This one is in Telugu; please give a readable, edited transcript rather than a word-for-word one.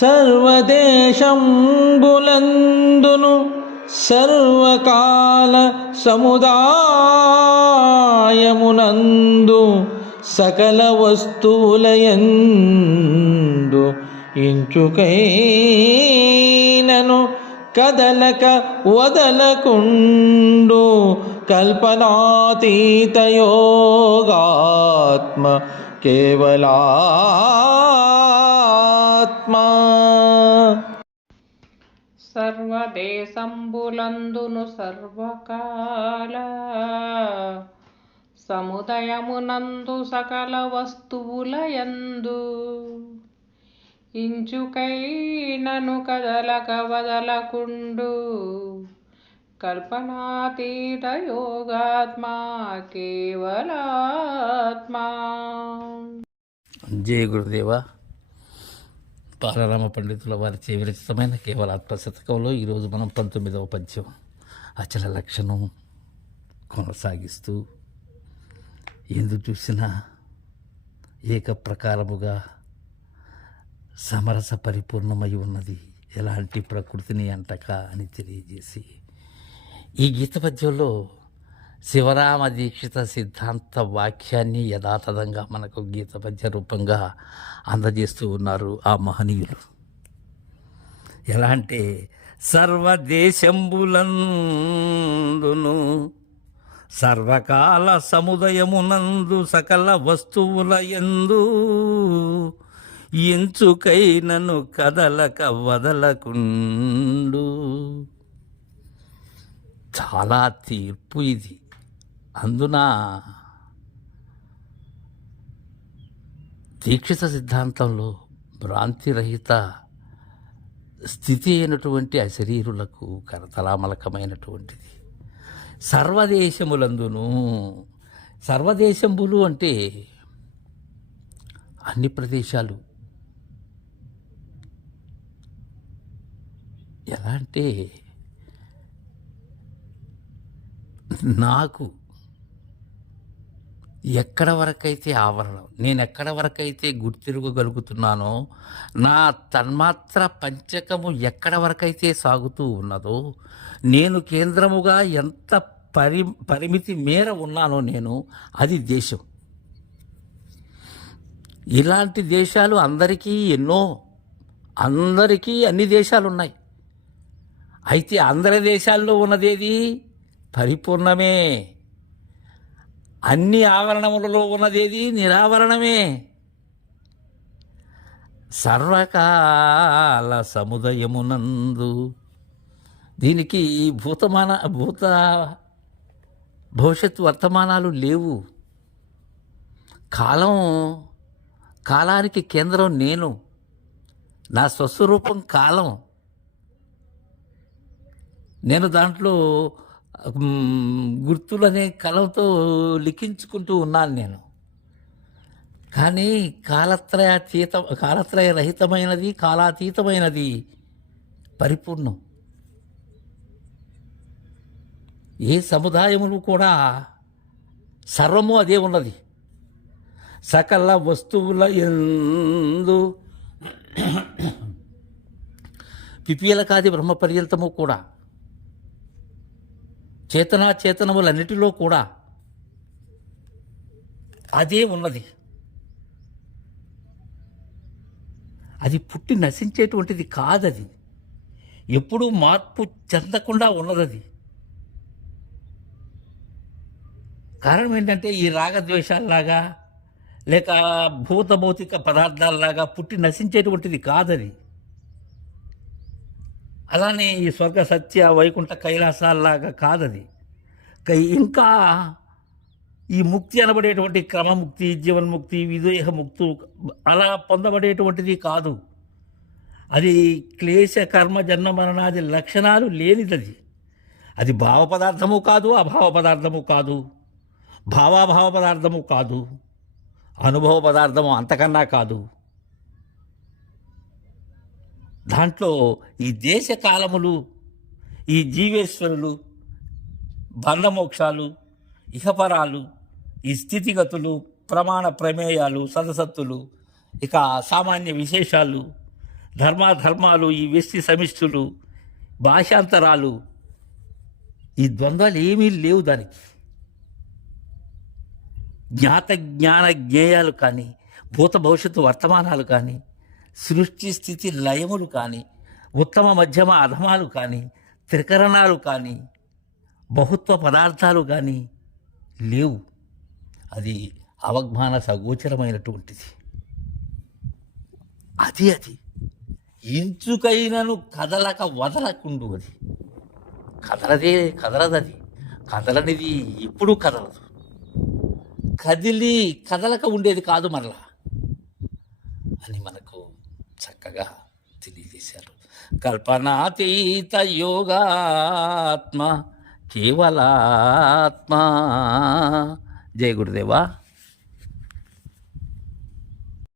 సర్వదేశంబులందును సర్వకాల సముదాయమునందు సకల వస్తువులయందు ఇంచుకైనను కదలక వదలకుండు కల్పనాతీత యోగాత్మ కేవలాత్మ. సర్వదేశంబులందును సర్వకాల సముదయమునందు సకల వస్తువులయందు ఇంచుకైనను కదలక వదలకుండు కల్పనాతీత యోగాత్మ కేవలాత్మ. జయ గురుదేవ. బాలరామ పండితుల వారి విరచితమైన కేవలాత్మ శతకంలో ఈరోజు మనం 19వ పద్యం అచల లక్షణం కొనసాగిస్తూ ఎందు చూసినా ఏక ప్రకారముగా సమరస పరిపూర్ణమై ఉన్నది, ఎలాంటి ప్రకృతిని అంటక అని తెలియజేసి ఈ గీత పద్యంలో శివరామ దీక్షిత సిద్ధాంత వాక్యాన్ని యథాతథంగా మనకు గీత పద్య రూపంగా అందజేస్తూ ఉన్నారు ఆ మహనీయులు. ఎలా అంటే సర్వదేశంబులందును సర్వకాల సముదయమునందు సకల వస్తువుల యందు ఎంచుకైనను కదలక వదలకుండు. చాలా తీర్పు ఇది. అందున దీక్షిత సిద్ధాంతంలో భ్రాంతిరహిత స్థితి అయినటువంటి అశరీరులకు కరతలామలకమైనటువంటిది. సర్వదేశములందును, సర్వదేశంబులు అంటే అన్ని ప్రదేశాలు. ఎలా అంటే నాకు ఎక్కడ వరకైతే ఆవరణం, నేను ఎక్కడ వరకైతే గుర్తిరగలుగుతున్నానో, నా తన్మాత్ర పంచకము ఎక్కడ వరకైతే సాగుతూ ఉన్నదో, నేను కేంద్రముగా ఎంత పరిమితి మేర ఉన్నానో నేను, అది దేశం. ఇలాంటి దేశాలు అందరికీ అందరికీ అన్ని దేశాలు ఉన్నాయి. అయితే అందరి దేశాల్లో ఉన్నదేది పరిపూర్ణమే. అన్ని ఆవరణములలో ఉన్నదేది నిరావరణమే. సర్వకాల సముదయమునందు, దీనికి భూత భవిష్యత్తు వర్తమానాలు లేవు. కాలానికి కేంద్రం నేను, నా స్వస్వరూపం కాలం. నేను దాంట్లో గుర్తులనే కలంతో లిఖించుకుంటూ ఉన్నాను నేను. కానీ కాలత్రయ రహితమైనది, కాలాతీతమైనది పరిపూర్ణం. ఏ సముదాయములు కూడా సర్వము అదే ఉన్నది. సకల వస్తువుల యందు పిపీలకాది బ్రహ్మ పర్యంతము కూడా, చేతనాచేతనములన్నిటిలో కూడా అదే ఉన్నది. అది పుట్టి నశించేటువంటిది కాదది. ఎప్పుడూ మార్పు చెందకుండా ఉన్నది. కారణం ఏంటంటే ఈ రాగద్వేషాలలాగా లేక భౌతిక పదార్థాలలాగా పుట్టి నశించేటువంటిది కాదది. అలానే ఈ స్వర్గ సత్య వైకుంఠ కైలాసాలలాగా కాదది. ఇంకా ఈ ముక్తి అనబడేటువంటి క్రమముక్తి, జీవన్ముక్తి, విదేహముక్తి అలా పొందబడేటువంటిది కాదు. అది క్లేశ కర్మ జన్మ మరణాది లక్షణాలు లేనిదది. అది భావ పదార్థము కాదు, అభావ పదార్థము కాదు, భావాభావ పదార్థము కాదు, అనుభవ పదార్థము అంతకన్నా కాదు. దాంట్లో ఈ దేశకాలములు, ఈ జీవేశ్వరులు, బంధమోక్షాలు, ఇహపరాలు, ఈ స్థితిగతులు, ప్రమాణ ప్రమేయాలు, సదసత్తులు, ఇక సామాన్య విశేషాలు, ధర్మాధర్మాలు, ఈ వ్యష్టి సమిష్టులు, భాషాంతరాలు, ఈ ద్వంద్వాలు ఏమీ లేవు దానికి. జ్ఞాత జ్ఞాన జ్ఞేయాలు కానీ, భూత భవిష్యత్తు వర్తమానాలు కానీ, సృష్టి స్థితి లయములు కానీ, ఉత్తమ మధ్యమ అధమాలు కానీ, త్రికరణాలు కానీ, బహుత్వ పదార్థాలు కానీ లేవు. అది అవజ్ఞాన సగోచరమైనటువంటిది. అది ఇంచుకైనను కదలక వదలకుండు. అది కదలదది. కదలనిది ఎప్పుడూ కదలదు. కదలక ఉండేది కాదు మరలా అని మనకు చక్కగా తెలియజేశారు. కల్పనాతీత యోగాత్మ కేవలాత్మ. జయ గురుదేవా.